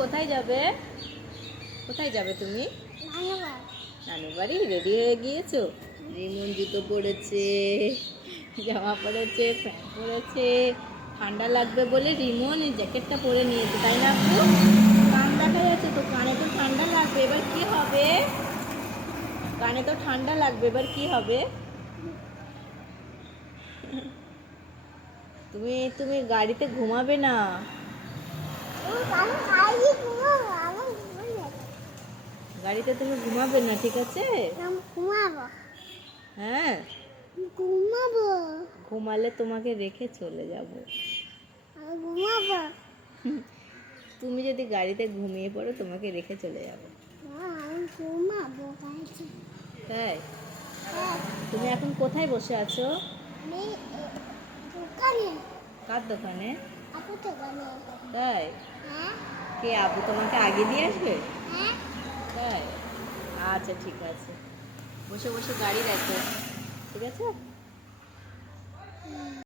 কোথায় যাবে? কোথায় যাবে তুমি? নানু বাড়ি। রেডি হয়ে গিয়েছো? রিমন জুতো পরেছে, জামা পরেছে, প্যান্ট পরেছে। ঠান্ডা লাগবে বলে রিমন এই জ্যাকেটটা পরে নিয়েছে, তাই না আপু? কান দেখা যাচ্ছে তো, কানে তো ঠান্ডা লাগবে। এবার কি হবে? কানে তো ঠান্ডা লাগবে, এবার কি হবে? তুমি তুমি গাড়িতে ঘুমাবে না। গাড়িতে তুমি ঘুমাবে না, ঠিক আছে? হ্যাঁ, ঘুমালে তোমাকে রেখে চলে যাব। তুমি যদি গাড়িতে ঘুমিয়ে পড়ো তোমাকে রেখে চলে যাব। তাই? তুমি এখন কোথায় বসে আছো? কার দোকানে? তাই? কে, আবু তোমাকে আগে দিয়ে আসবে? তাই? আচ্ছা, ঠিক আছে, বসে বসে গাড়ি দেখো, ঠিক আছে।